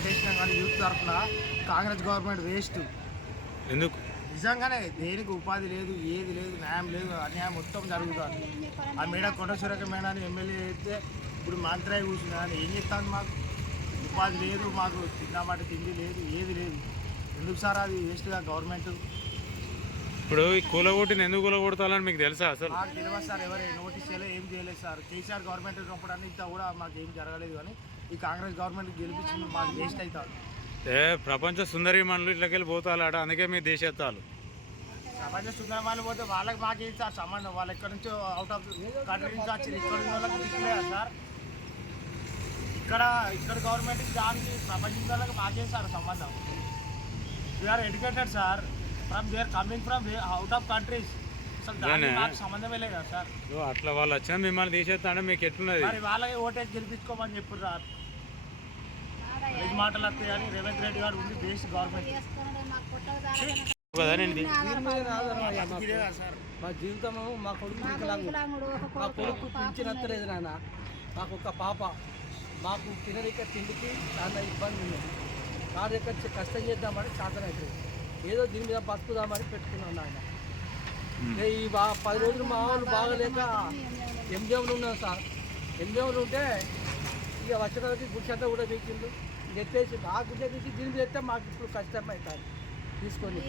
ఓటేసినాం కానీ యూత్ తరఫున Congress government waste. ఎందుకు? నిజంగానే దేనికి ఉపాధి లేదు, ఏది లేదు, న్యాయం లేదు, అన్యాయం మొత్తం జరుగుతుంది. ఆ మేడం కొండ సురేఖ మేడాన్ని ఎమ్మెల్యే అయితే ఇప్పుడు మంత్రి అయి కూర్చున్నా కానీ ఏం చెప్తాను? మాకు ఉపాధి లేదు, మాకు తిన్నమాట తిండి లేదు, ఏది లేదు. ఎందుకు సార్ అది వేస్ట్గా గవర్నమెంట్? ఇప్పుడు ఈ కూలగొట్టిన ఎందుకు కూలగొడతాలని మీకు తెలుసా అసలు? మాకు తెలియదు సార్, ఎవరు నోటీస్ చేయలేదు, ఏం చేయలేదు సార్. కేసీఆర్ గవర్నమెంట్ ఉన్నప్పుడు ఇంత కూడా మాకు ఏం జరగలేదు. కానీ ఈ కాంగ్రెస్ గవర్నమెంట్ గెలిపించింది మాకు వేస్ట్ అవుతాడు. ప్రపంచ సుందరి మనులు ఇట్లకెళ్ళి పోతాలాట, అందుకే మీ దేశెత్తాలు. ప్రపంచ సుందరమాలు పోతే వాళ్ళకి మాకేం సార్ సంబంధం? వాళ్ళు ఎక్కడి నుంచో అవుట్ ఆఫ్ కంట్రీ నుంచి వచ్చి ఇక్కడ ఉన్న వాళ్ళకి దిక్కులేదా సార్? ఇక్కడ గవర్నమెంట్కి దానికి ప్రపంచం వాళ్ళకి మాకేం సార్ సంబంధం? We are educated sir, they are coming from out of countries. అసలు దానికి మాకు సంబంధమే లేదు కదా సార్. అట్లా వాళ్ళు వచ్చినా మిమ్మల్ని తీసేస్తా మీకు ఎట్లున్నది? మరి వాళ్ళకి ఓటేసి గెలిపించుకోమని చెప్పారు సార్. ఐదు మాటలు వస్తాయి కానీ రేవంత్ రెడ్డి గారు ఉండి బేస్ట్ గవర్నమెంట్ కదానండి. మా జీవితము మా కొడుకు వికలాంగుడు, మా కొడుకు పింఛనత్తలేదు నాన్న. మాకు ఒక పాప, మాకు తినరిక తిండికి చాలా ఇబ్బంది ఉంది. కారు ఎక్కడ కష్టం చేద్దామని సాధన అవుతుంది. ఏదో దీని మీద బతుకుదామని పెట్టుకున్నాను నాయన. ఈ 10 రోజులు మా వాళ్ళు బాగలేక ఎంజేవులు ఉన్నాం సార్. ఎంజేవులు ఉంటే ఇక వచ్చేటప్పటికి గుడ్డంతా కూడా వీకిండు ఎత్తేసి ఆ గుడ్డ తీసి దీని మీద ఎత్తే మాకు ఇప్పుడు కష్టం అవుతుంది తీసుకొని.